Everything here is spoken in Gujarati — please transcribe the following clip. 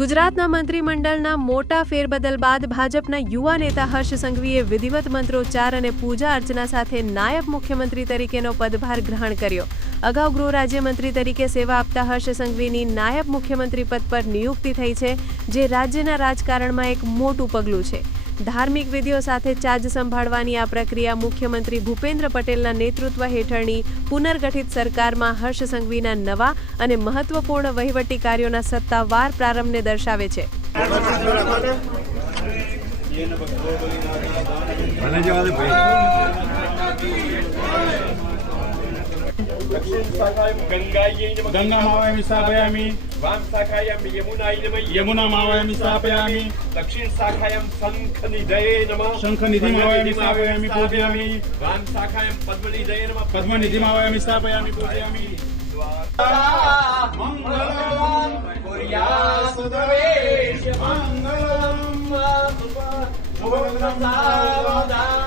ગુજરાતના મંત્રીમંડળના મોટા ફેરબદલ બાદ ભાજપના યુવા નેતા હર્ષ સંઘવીએ વિધિવત મંત્રોચ્ચાર અને પૂજા અર્ચના સાથે નાયબ મુખ્યમંત્રી તરીકેનો પદભાર ગ્રહણ કર્યો। અગાઉ ગૃહ રાજ્યમંત્રી તરીકે સેવા આપતા હર્ષ સંઘવીની નાયબ મુખ્યમંત્રી પદ પર નિયુક્તિ થઈ છે, જે રાજ્યના રાજકારણમાં એક મોટું પગલું છે। ધાર્મિક વિધિઓ સાથે ચાર્જ સંભાળવાની આ પ્રક્રિયા મુખ્યમંત્રી ભૂપેન્દ્ર પટેલના નેતૃત્વ હેઠળની પુનર્ગઠિત સરકારમાં હર્ષ સંઘવીના નવા અને મહત્વપૂર્ણ વહીવટી કાર્યોના સત્તાવાર પ્રારંભને દર્શાવે છે। गंगा मावयामि स्थापयामि। वाम शाखायां यमुनाय नमः। यमुना मावयामि स्थापयामि। दक्षिण शाखायां शंखनिधये नमः। शंखनिधि मावयामि स्थापयामि पूजयामि। वाम शाखायां पद्मनिधये नमः। पद्मनिधि मावयामि स्थापयामि पूजयामि। मंगलम कुर्यात् देवेश मंगलम शुभं सावधान।